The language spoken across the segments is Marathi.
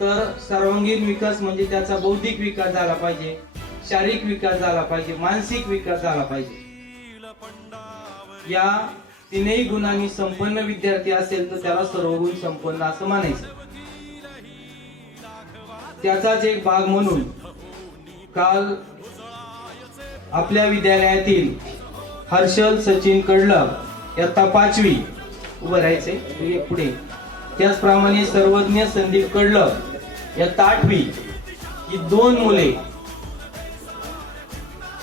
तर सर्वांगीण विकास म्हणजे त्याचा बौद्धिक विकास झाला पाहिजे, शारीरिक विकास झाला पाहिजे, मानसिक विकास झाला पाहिजे. या तीनही गुणांनी संपन्न विद्यार्थी असेल तर त्याला सर्व गुण संपन्न असं मानायचं. त्याचाच एक भाग म्हणून काल आपल्या विद्यालयातील हर्षल सचिन कडलक इयत्ता 5वी उभं राहायचे पुढे, त्याचप्रमाणे सर्वज्ञ संदीप कडलक इयत्ता 8वी ही 2 मुले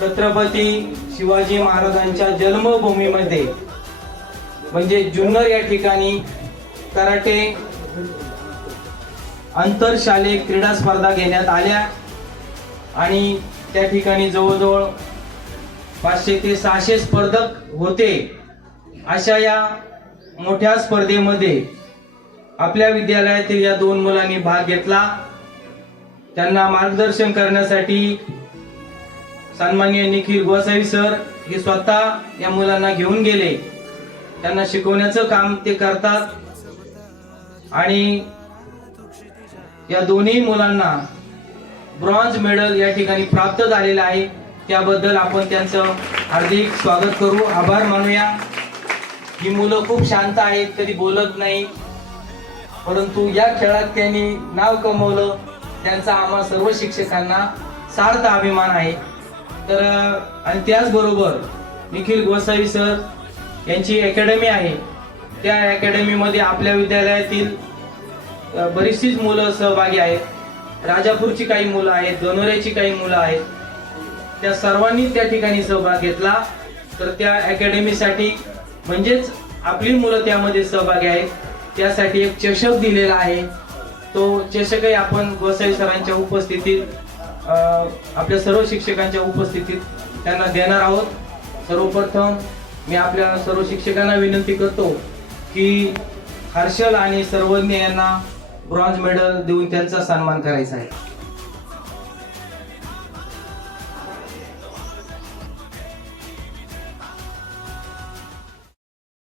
छत्रपती शिवाजी महाराजांच्या जन्मभूमीमध्ये म्हणजे जुन्नर या ठिकाणी कराटे आंतरशालेय क्रीडा स्पर्धा घेण्यात आल्या आणि त्या ठिकाणी जवळजवळ 500 ते 600 स्पर्धक होते. अशा या मोठ्या स्पर्धेमध्ये आपल्या विद्यालयातील या 2 मुलांनी भाग घेतला. त्यांना मार्गदर्शन करण्यासाठी सन्माननीय निखिल गोसावी सर हे स्वतः या मुलांना घेऊन गेले. त्यांना शिकवण्याचं काम ते करतात आणि या दोन्ही मुलांना ब्रॉन्झ मेडल या ठिकाणी प्राप्त झालेलं आहे. त्याबद्दल आपण त्यांचं हार्दिक स्वागत करू, आभार मानूया. ही मुलं खूप शांत आहेत, कधी बोलत नाही, परंतु या खेळात त्यांनी नाव कमवलं. त्यांचा आम्हा सर्व शिक्षकांना सार्थ अभिमान आहे. तर आणि त्याचबरोबर निखिल गोसावी सर यांची अकॅडमी आहे. त्या अकॅडमीमध्ये आपल्या विद्यालयातील बरीचशीच मुलं सहभागी आहेत. राजापूरची काही मुलं आहेत, गणोऱ्याची काही मुलं आहेत. त्या सर्वांनी त्या ठिकाणी सहभाग घेतला. तर त्या अकॅडमीसाठी म्हणजेच आपली मुलं त्यामध्ये सहभागी आहेत, त्यासाठी एक चषक दिलेला आहे. तो चषकही आपण गोसावी सरांच्या उपस्थितीत आपल्या सर्व शिक्षकांच्या उपस्थितीत त्यांना देणार आहोत. सर्वप्रथम मी आपल्या सर्व शिक्षकांना विनंती करतो की हर्षल आणि सर्वज्ञ यांना ब्रॉन्झ मेडल देऊन त्यांचा सन्मान करायचा आहे.